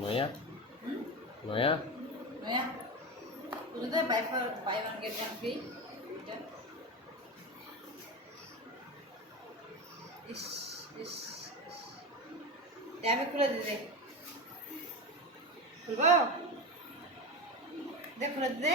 Noya? Noya? Noya? Udah buy one get one free. Is. Dami খুলে দে। খুলবো? দে খুলে দে।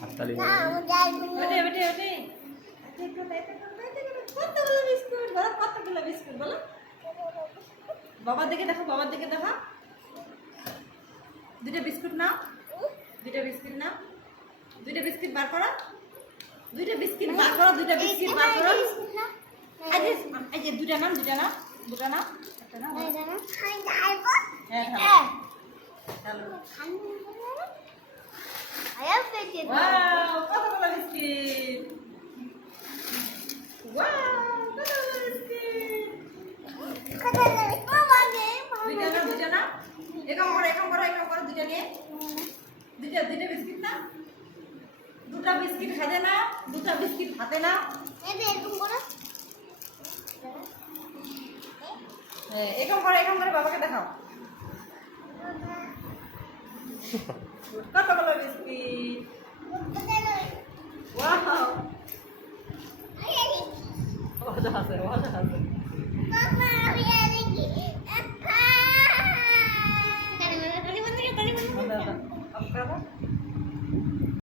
হাততালি বেটে কতগুলো বিস্কুট বলো, কতগুলো বিস্কুট বলো। বাবার দিকে দেখো, বাবার দিকে দেখো। দুইটা বিস্কুট নাও, দুইটা বিস্কুট নাও, দুইটা বিস্কুট বার করো, দুইটা বিস্কুট বার করো, দুইটা বিস্কুট বার করো। এই যে দুটা নাও, দুটা নাও, দুটা নাও, একটা নাও। হ্যাঁ হ্যাঁ চলো। ওয়াও কতগুলো বিস্কুট, ওয়াও কতগুলো বিস্কুট। দুইটা না এরকম করো দুইটা নিয়ে, দুইটা বিস্কিট না, দুটা বিস্কিট হাতে না, দুটা বিস্কিট হাতে না। হ্যাঁ এরকম করে বাবাকে দেখাও। কতগুলো বিস্কিট, ওয়াও মজা আছে। Apa?